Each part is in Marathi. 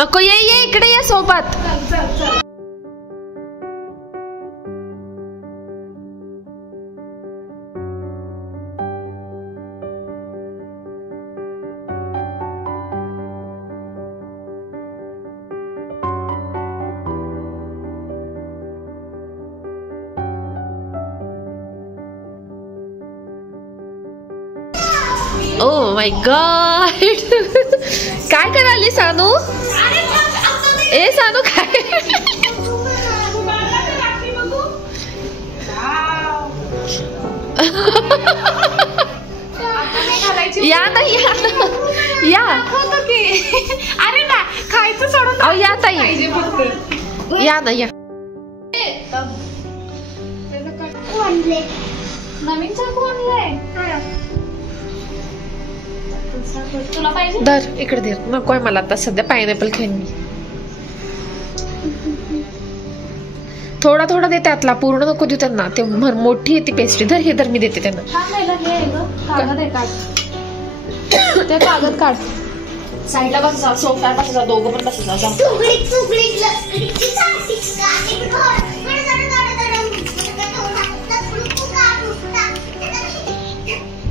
नको ये ये इकडे ये सोबत. Oh my God. काय करायली सानू? ए सानू काय? या ना या ना या. अरे ना खायचं सोडून अहो या ताई या ना या. नवीन चाकू आणलाय तुला पाहिजे? दर इकडे दे. नकोय मला आता सध्या पायनॅपल खाईन मी. थोडा थोडा दे त्यातला, पूर्ण नको देऊ त्यांना. ते मोठी आहे ती पेस्ट्री. धर हे धर मी देते त्यांना. कागद आहे काढ. ते कागद काढ. साईडला बसा सोफ्यावर बसा दोघं पण बसा.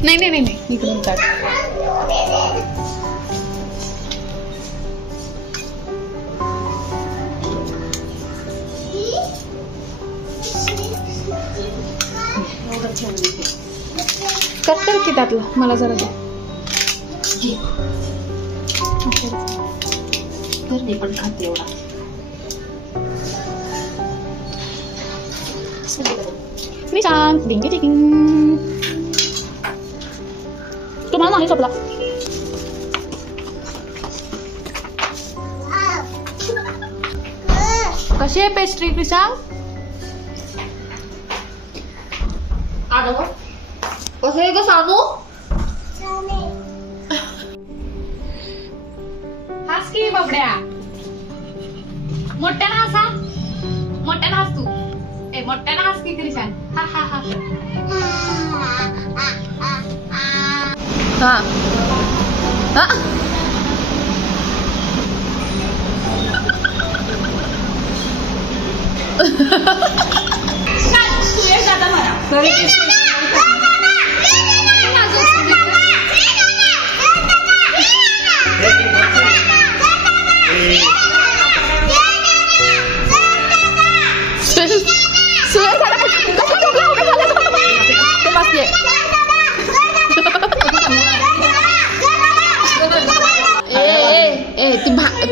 नाही नाही नाही इकडून काढ. कट कर की त्यातलं मला जरा दे. तर मी पण खाते एवढा. मी सांग डिंगी डिंग तुम्हाला नाही सोपला. कशी आहे पेस्ट्री क्रिशांक? कसं आहे ग सानू? हास की बबड्या. मोठ्यानं हास. हा मोठ्यानं हास तू. ए मोठ्यानं हास की क्रिशांक. हा हा हा. हा हा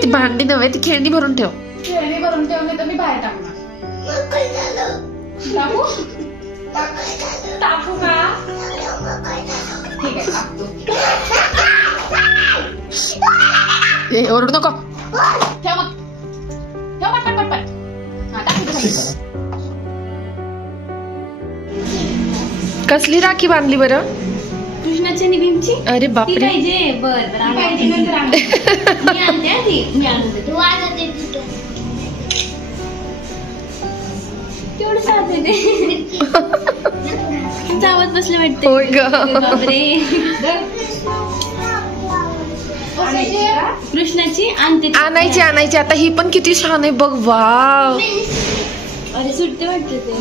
ती भांडी नव्हे ती खेळणी भरून ठेव. खेळणी भरून ठेव नाही तर मी बाहेर टाकणार. टाकू टाकू का? ठीक आहे टाकतो. ओरडू नको. ठेव मग ठेव पट पट पट. हा टाकू. कसली राखी बांधली बरं? कृष्णाच्या आणि भीमची. अरे ती बापरे. पाहिजे. बरं पाहिजे नंतर मी आणते. ती मी आणते. तू आणते तेवढं साथ येते. चावत बसले वाटते. होय ग. बापरे. कृष्णाची आणते. आणायची आता ही पण किती छान आहे बघ. वाव. अरे सुटते वाटते ते.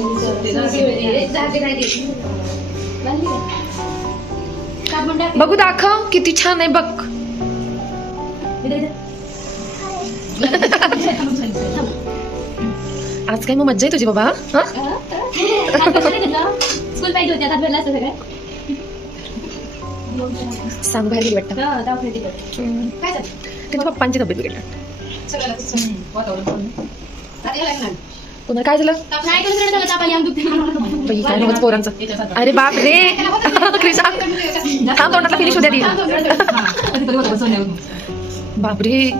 बघू दाखव किती छान आहे बघ. आज काय मग मज्जा आहे तुझी बाबा. हा स्कूल पाहिजे होती आता भेटला असतं सगळं. सांग बाहेर गेली वाटतं. काय त्यांच्या पप्पांची तब्येत बिघडली. पुन्हा काय झालं? बाई, काय नव्हतं पोरांचं. अरे बाप रे. क्रिशा थांब तोंडातला फिनिश होत्या ती. बापरे.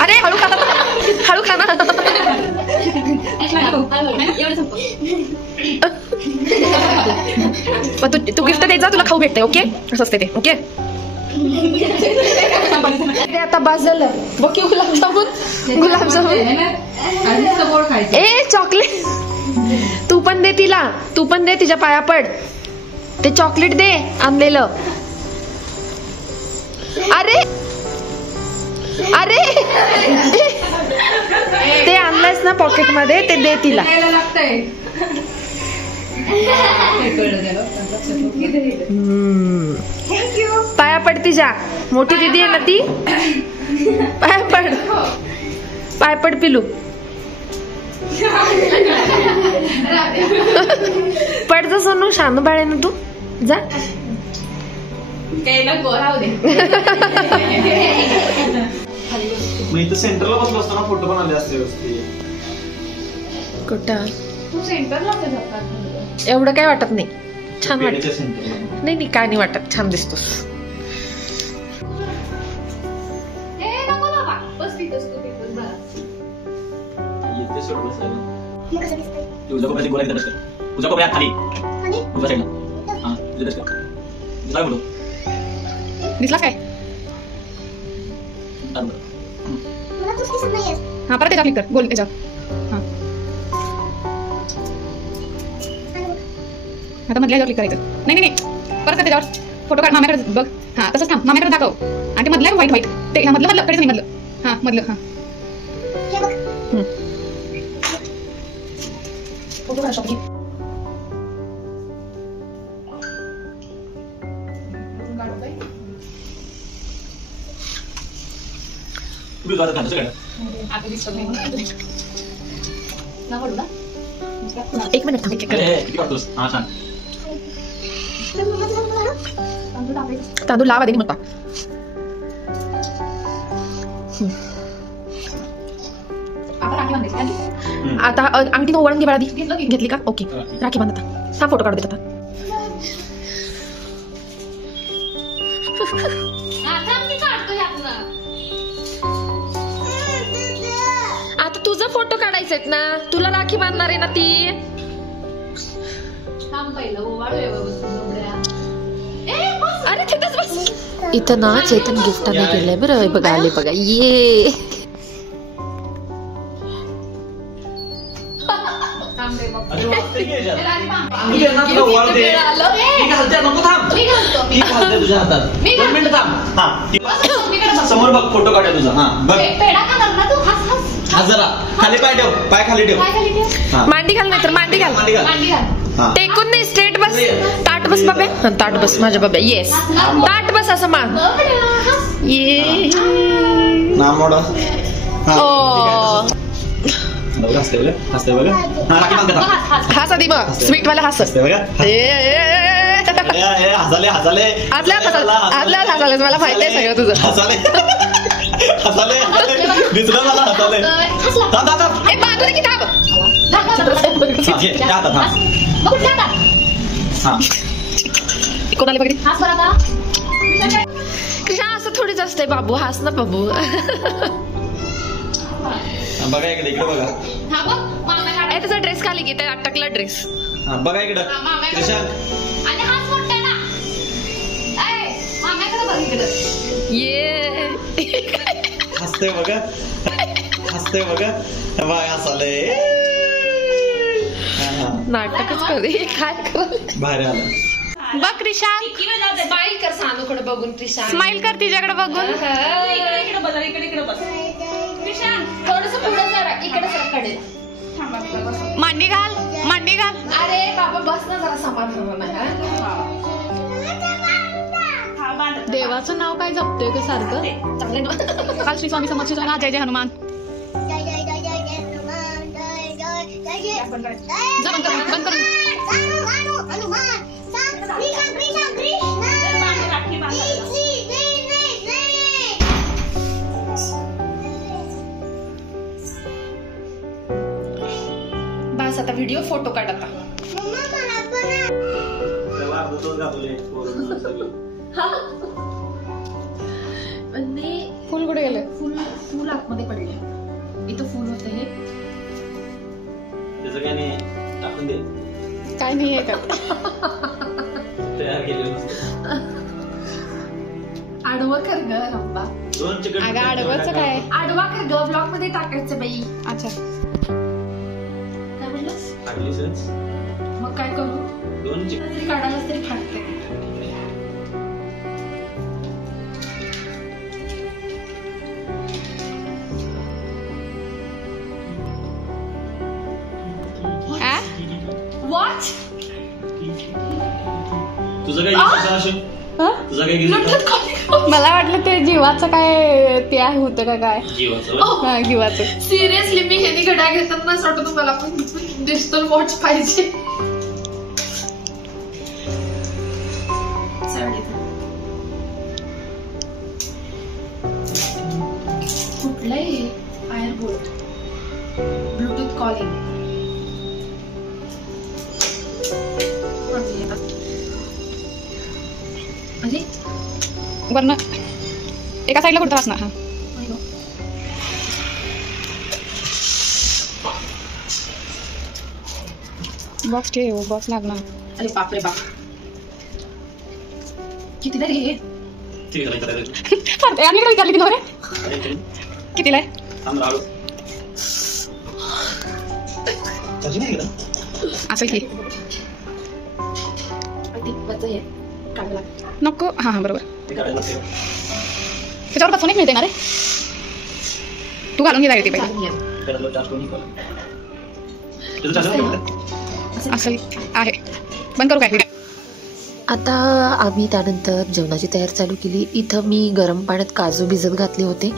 अरे हळू खा हळू खा ना. तू गिफ्ट द्यायचा तुला खाऊ भेटते. ओके असं असते ते. ओके आता बास झालं. बघ की गुलाबजामुन ए चॉकलेट. तू पण दे तिला. तू पण दे तिच्या पाया पड. ते चॉकलेट दे आणलेलं. अरे अरे आणलंयस ना पॉकेट मध्ये ते दे तिला. लागतंय. पाया पड तिच्या. मोठी दीदी आहे ना ती. पाया पड. पाय पड पिलू. पड जा सोनू. शानू बाळ आहे ना तू. जा. काही नको राहू दे. मग इथं सेंटरला बसलो असताना फोटो पण आले असते व्यवस्थित. कुठं तू सेंटरला जातात. एवढं काय वाटत नाही. छान वाटत. पेढेच्या सेंटरला. नाही काय नाही वाटत. छान दिसतोस. नको बाबा. बस तिथंच तू तिथंच बरा. येते सोड बसायला. मग कसं दिसतंय? तुझ्या कोपऱ्याची गोळा बस कर. तुझ्या कोपऱ्यात खाली तुझ्या साईडला. हा तिथे बस कर. काय बोलू दिसला काय. मला तूच दिसत नाहीयेस. हा परत त्याच्या क्लिक कर. गोल त्याच्यावर. आता मधल्या क्लिक करायचं. नाही परत त्याच्यावर फोटो काढ. माम्याकडे बघ. हा तसंच थांब. माम्याकडे दाखव. आणि ते मधलं व्हाईट ते मधलं करायचं नाही. मधलं हा मधलं हा हे बघ. फोटो काढ शॉपिंग. एक मिनिट थांब. चेक कर. किती वाटतोस. हा छान. तांदूळ लावा दे म्हणता. आता अंगठी ओवाळून घे बाळा. घेतली का. ओके राखी बांध आता. हा फोटो काढू देत आता. आता तुझा फोटो काढायचेत ना. तुला राखी बांधणार आहे ना ती. पहिलं ओवाळू अरे तिथंच बस. इथं ना चेतन गिफ्टाने गेलंय बरं. बघा आले बघा. ये समोर बघ. फोटो काढूया तुझा. हा बघ. हा जरा खाली पाय ठेव. पाय खाली ठेव. मांडी घाल. नाही तर मांडी घाल. मांडी घाल. टेकून नाही. स्ट्रेट बस. ताट बस बाबे. ताट बस माझ्या बाबा. येस ताट बस. असं मान. ये नामोडा. ओ हसते बघा. हस आधी मग. स्वीट वाला हस. हसते बघा. हसाले मला माहिती आहे सगळं तुझं. हसाले दिसलं मला. हसाले बाजूला की थांब. कोणाला बघितली. कृष्णा असं थोडीच असतंय बाबू. हास ना बाबू. बघा इकडे. इकडे बघा. त्याचा ड्रेस खाली घे. त्या अटकला ड्रेस. बघा इकडं. कृष्णा ये हसते बघा. बघा हसाले. नाटकच कर. काय कर. बाहेर आलं. बघ क्रिशांत. स्माइल कर सानूकडे बघून. क्रिशांत स्माइल कर तिच्याकडे बघून. थोडस पुढे जरा. इकडे सरकडे. मांडी घाल. अरे बाबा बस ना जरा. समाधान. देवाचं नाव काय जपतोय का सारखं. चांगले ना. काल श्री स्वामी समर्थ. जय जय हनुमान. बंद करून. बस आता व्हिडिओ फोटो काढ आता. फुल कुठे गेलं. फुल आतमध्ये पडले. इथं फुल होतं हे. त्याचं काय नाही. टाकून दे. काय नाही आहे का. तयार केलेलं. आडवं कर ग रंबा. अगं आडवंच काय. आडवा कर ग. ब्लॉग मध्ये टाकायचं बाई. अच्छा काय म्हणलंस. मग काय करू. 2 चिकन तरी काढायला तरी फाटते. तुझं काय तुझा काय मला वाटलं ते जीवाचं काय ते होतं का काय जीवाचं. सिरियसली मी हे घड्याळ घेतात ना असं वाटतं मला पण डिजिटल वॉच पाहिजे. कुठलाही फायरबोल्ट ब्लूटूथ कॉलिंग म्हणजे वरनं एका साईडला कुठं असणार. हा बॉक्स ठेव, बॉक्स लागणार. अरे बापरे बाप कितीला रे हे? आणि विचारली की नवरे कितीला आहे? असं की नको. हा हा बरोबर. त्याच्यावर पासून एक मिळते ना रे. तू घालून घे ते पाहिजे असं आहे. बंद करू काय? आता आम्ही त्यानंतर जेवणाची तयारी चालू केली. इथं मी गरम पाण्यात काजू भिजत घातले होते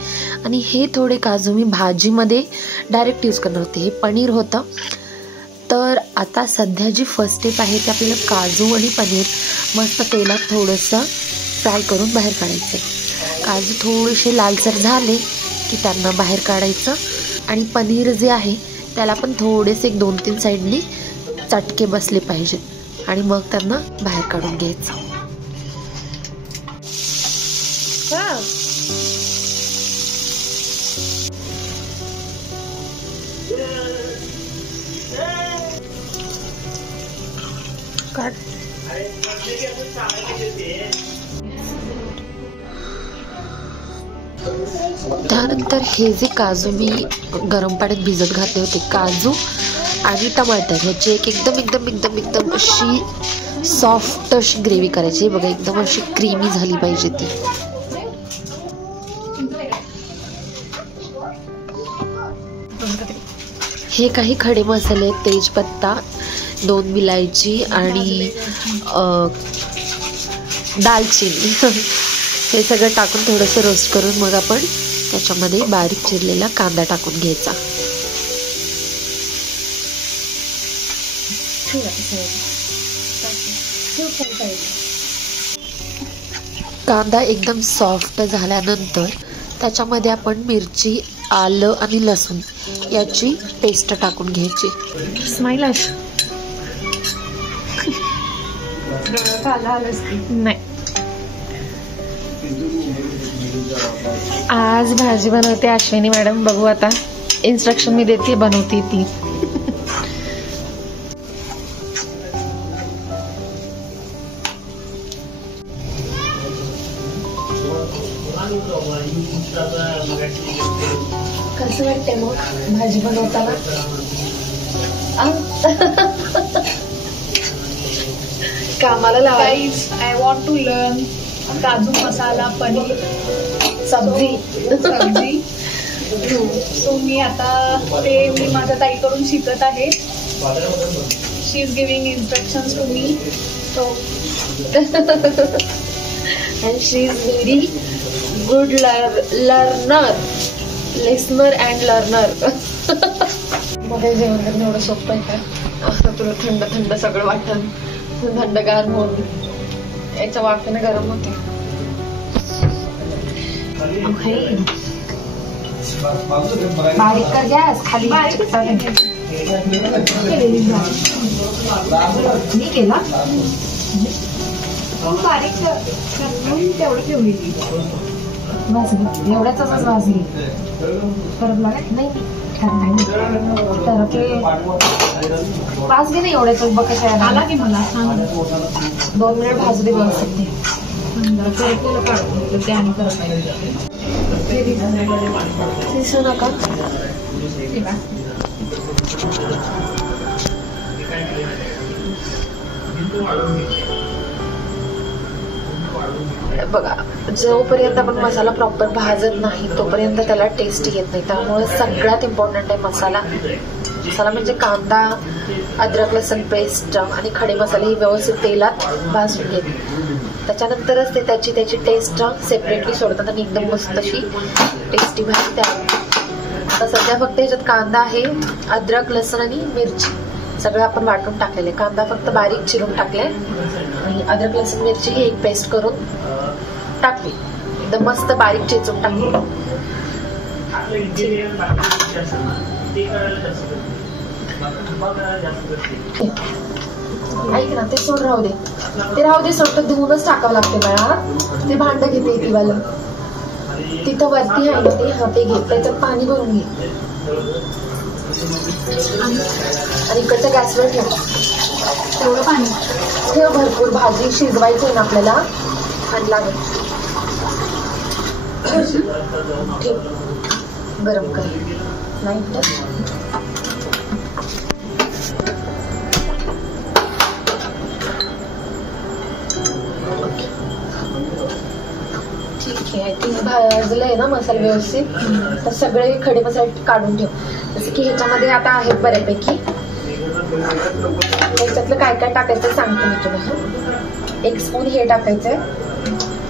आणि हे थोडे काजू मी भाजीमध्ये डायरेक्ट यूज करणार होते. हे पनीर होतं. तर आता सध्या जी फर्स्ट स्टेप आहे ते आपल्याला काजू आणि पनीर मस्त तेलात थोडंसं फ्राय करून बाहेर काढायचं. काजू थोडेसे लालसर झाले की त्यांना बाहेर काढायचं आणि पनीर जे आहे त्याला पण थोडेसे 2-3 साईडनी चटके बसले पाहिजेत आणि मग त्यांना बाहेर काढून घ्यायचं. काढ. त्यानंतर हे जे काजू मी गरम पाण्यात भिजत घातले होते, काजू आणि टमाटर ह्याची एकदम एकदम एकदम एकदम अशी सॉफ्ट अशी ग्रेव्ही करायची. बघा एकदम अशी क्रीमी झाली पाहिजे ती. हे काही खडे मसाले, तेजपत्ता, 2 विलायची आणि दालचिनी हे सगळं टाकून थोडंसं रोस्ट करून मग आपण त्याच्यामध्ये बारीक चिरलेला कांदा टाकून घ्यायचा. कांदा एकदम सॉफ्ट झाल्यानंतर त्याच्यामध्ये आपण मिरची, आलं आणि लसूण याची पेस्ट टाकून घ्यायची. स्माईल नाही. आज भाजी बनवते अश्विनी मॅडम. बघू आता इन्स्ट्रक्शन मी देते, बनवते ती. कसं वाटतंय मग भाजी बनवताना? कामाला लावायचं. आय वॉन्ट टू लर्न काजू मसाला पनीर सब्जी. सो मी आता ते मी माझ्या ताईकडून शिकत आहे. She is giving instructions to me. So and she is very good learner, listener and learner. मध्ये जेवण करणं एवढं सोपं आहे का? आता तुला थंड थंड सगळं वाटण थंडगार होऊन याच्या वाफेने गरम होते. बारीक कर गॅस खाली. मी केला बारीक तेवढं ठेवली. एवढ्याच भाजली परत लागत नाही. तर ते पाच घे ना एवढ्याच. बघ कशा आला की मला 2 मिनिट भाजली व्यवस्थित. ते आणि दिसू नका. बघा जोपर्यंत आपण मसाला प्रॉपर भाजत नाही तोपर्यंत त्याला टेस्ट येत नाही. त्यामुळे सगळ्यात इम्पॉर्टंट आहे मसाला मसाला म्हणजे कांदा, अद्रक लसूण पेस्ट आणि खडे मसाले हे व्यवस्थित तेलात भाजून घेते. त्याच्यानंतरच ते त्याची टेस्ट सेपरेटली सोडतात आणि एकदम मस्त अशी टेस्टी भाजी तयार होते. आता सध्या फक्त ह्याच्यात कांदा आहे, अद्रक लसूण आणि मिरची सगळं आपण वाटून टाकलेलं. कांदा फक्त बारीक चिरून टाकले आणि अद्रक लसूण मिरची ही एक पेस्ट करून टाकली, एकदम मस्त बारीक चेचून टाकली. ऐक ना, ते सोड राहू दे, सोड धुवूनच टाकावं लागते बाळा. ते भांड घेते तिवालं तिथं वरती आहे ना ते, ते घे, त्याच्यात पाणी भरून घे आणि इकडच्या गॅसवर ठेव. तेवढं पाणी ठेव भरपूर, भाजी शिजवायची आहे ना आपल्याला आणि लागेल. ठेव, गरम कर लाईट. ठीक आहे, ती भाजलंय ना मसाला व्यवस्थित, तर सगळे खडे मसाले काढून ठेव. जसं की ह्याच्यामध्ये आता आहेत बऱ्यापैकी. ह्याच्यातलं काय काय टाकायचं सांगते मी तुला. 1 स्पून हे टाकायचंय,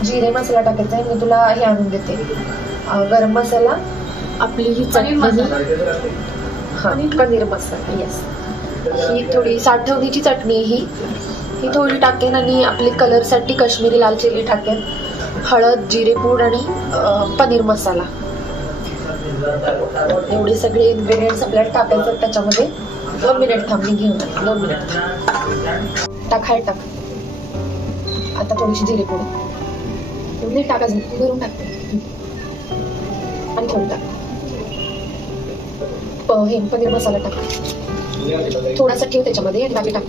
जिरे मसाला टाकायचाय. मी तुला हे आणून देते, गरम मसाला, आपली ही चटणी, हा पनीर मसाला, येस. ही थोडी साठवणीची चटणी ही थोडी टाकेन आणि आपली कलरसाठी काश्मीरी लाल चिली टाकेन, हळद, जिरेपूड आणि पनीर मसाला. एवढे सगळे इन्ग्रेडियंट्स आपल्याला टाकायचं त्याच्यामध्ये. 2 मिनिट थांबून घेऊन 2 मिनिट टाक. आता थोडीशी जिरेपूड एवढी टाकायचं, भरून टाकते आणि थोडी टाक. हे पनीर मसाला टाक, थोडासा ठेव त्याच्यामध्ये आणि बाकी टाक.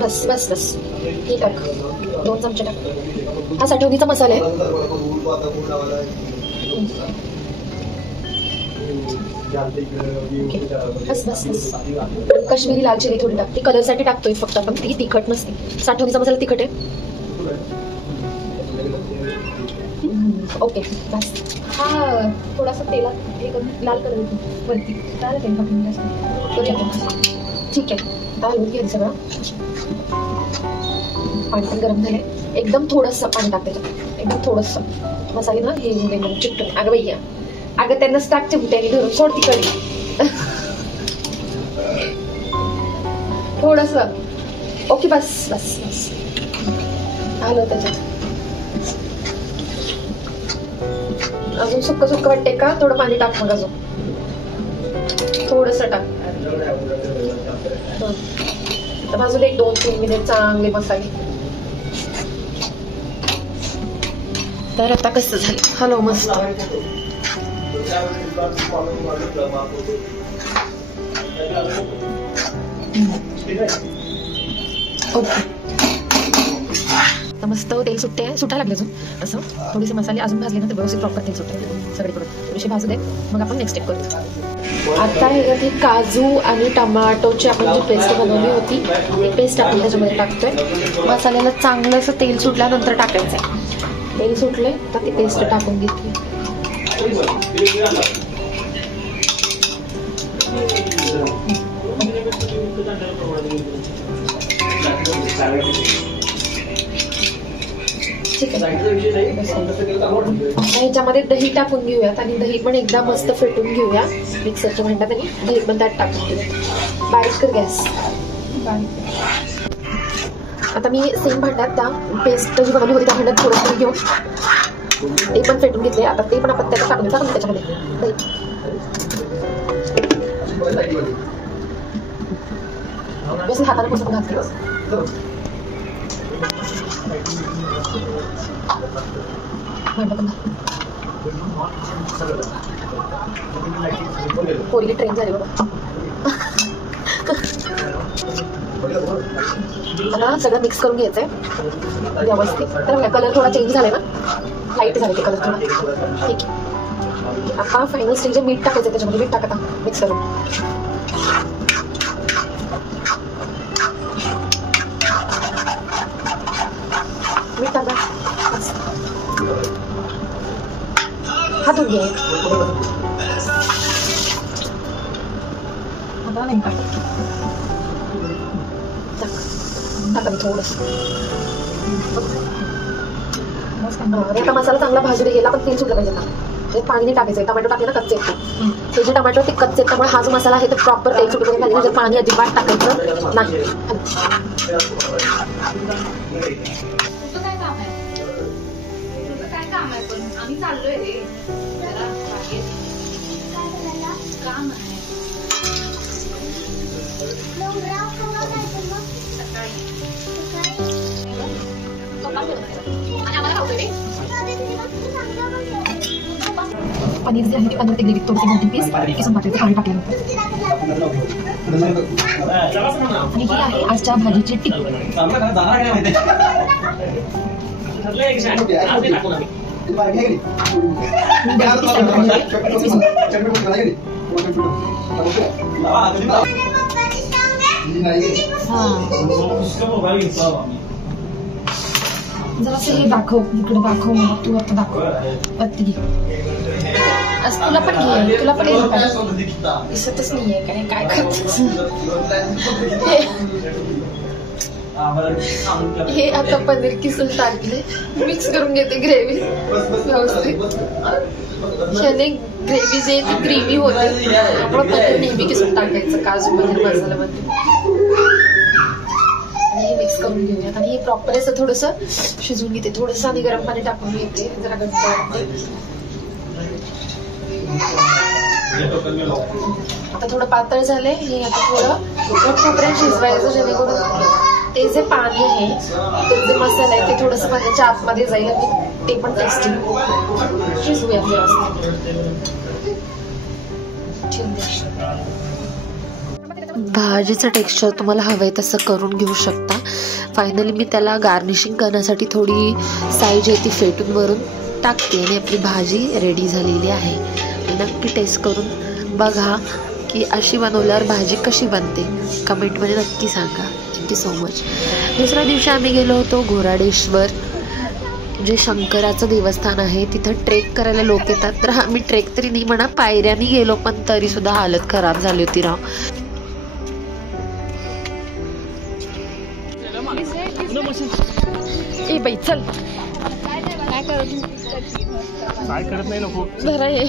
बस हे टाक, 2 चमचे टाक. हा साठवणीचा मसाला आहे. बस. काश्मीरी लाल चिली थोडी टाक, ती कलरसाठी टाकतोय फक्त आपण, ती तिखट नसते. साठवणीचा मसाला तिखट आहे. ओके बस. हा थोडासा तेलात हे करून लाल कलर वरती तेल टाकून ठीक आहे. हलवून घ्यायचं सगळं. पाणी पण गरम झालंय, एकदम थोडंसं पाणी टाकायचं, एकदम थोडंसं. मसाले ना हे म्हणून चिकटून. अगं भैया, अगं त्यांनाच टाकते भुट्याने धरून, सोड ती कढी थोडंसं. ओके बस. हलव त्याच्यात. अजून सुक्क वाटते का? थोडं पाणी टाक मग, अजून थोडंसं टाक. भाजून 1-2-3 मिनिट चांगले मसाले. तर आता कसं झालं? हॅलो, मस्त. ओके, मस्त तेल सुटायला लागले अजून. असं थोडेसे मसाले अजून भाजले ना तर व्यवस्थित प्रॉपर तेल सुटेल सगळीकडून. थोडेसे भाजू दे, मग आपण नेक्स्ट स्टेप करू. आता ह्याच्यात काजू आणि टमाटोची आपण जी पेस्ट बनवली होती ती पेस्ट आपण त्याच्यामध्ये टाकतोय. मसाल्याला चांगलं असं तेल सुटल्यानंतर टाकायचं आहे. तेल सुटले तर ती पेस्ट टाकून घेतली. ह्याच्यामध्ये दही टाकून घेऊयात आणि दही पण एकदा मस्त फेटून घेऊया मिक्सरच्या भांड्यात आणि दही पण त्यात टाकून घेऊया. बारीक कर गॅस. आता मी सेम भांड्यात त्या पेस्ट जी बनवली होती त्या भांड्यात थोडं घेऊन ते पण फेटून घेतले. आता ते पण आपण त्याच्यात टाकून त्याच्यामध्ये दही. बस हाताने पुसून घालते. पोरीला ट्रेन झाली बाबा. आता सगळं मिक्स करून घ्यायचंय व्यवस्थित. तर कलर थोडा चेंज झालाय ना, लाईट झाले ते कलर थोडा. ठीक आहे, आता फायनल स्टेज मीठ टाकायचं त्याच्यामध्ये. मीठ टाकता मिक्स करून. मीठ टाका. हात धुवून घे. नाही टाका थोडस. आता मसाला चांगला भाजून गेला पण तेल सुटलं पाहिजे ना. पाणी नाही टाकायचं. टोमॅटो टाकले ना कच्चे ते जे टोमॅटो ते कच्चे त्यामुळे हा जो मसाला आहे तो प्रॉपर तेल सुटलं पाहिजे. जर पाणी अजिबात टाकायचं नाही. काय काम आहे पण आम्ही चाललोय रे जरा काम आहे. पनीर जे आहे ते पनीर ते ग्रेव्ही थोडीशी 2-3 पीस किसून टाकायचं पाणी टाकल्यानंतर. आणि ही आहे आजच्या भाजीची टिप. जरासं हे दाखव इकडे दाखव मला. तू आता दाखव पत्ती तुला पण घे. तुला पण दिसतच नाहीये काय काय करतेस. हे आता पनीर किसून टाकले मिक्स करून घेते ग्रेव्ही व्यवस्थित. ह्याने ग्रेव्ही जे ती ग्रेव्ही होते त्यामुळे पनीर नेहमी किसून टाकायचं काजू पनीर मसाल्यामध्ये. आणि हे मिक्स करून घेऊयात. आणि हे प्रॉपर असं थोडंसं शिजवून घेते. थोडंसं आणि गरम पाणी टाकून घेते जरा घट्ट वाटते. आता थोडं पातळ झालंय हे. आता थोडं खोबऱ्यात शिजवायचं जेणेकरून ते जे पाणी आहे ते जे मसाला आहे ते थोडंसं पाण्याच्या आतमध्ये जाईल आणि ते पण टेस्टी शिजवूया व्यवस्थित. भाजीचं टेक्स्चर तुम्हाला हवंय तसं करून घेऊ शकता. फायनली मी त्याला गार्निशिंग करण्यासाठी थोडी साईज आहे ती फेटून वरून टाकते आणि आपली भाजी रेडी झालेली आहे. नक्की टेस्ट करून बघा की अशी बनवल्यावर भाजी कशी बनते. कमेंटमध्ये नक्की सांगा. Thank you so much. दुसऱ्या दिवशी आम्ही गेलो होतो घोराडेश्वर जे शंकराचं देवस्थान आहे. तिथं ट्रेक करायला लोक येतात. तर आम्ही ट्रेक तरी नाही म्हणा पायऱ्यानी गेलो पण तरी सुद्धा हालत खराब झाली होती राव. ए बाई चल काय करत नाही नको जरा ये.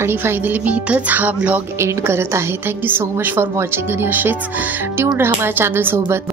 आणि फायनली मी इथंच हा व्लॉग एंड करत आहे. Thank you so much for watching आणि असेच ट्यून राहा माझ्या चॅनलसोबत.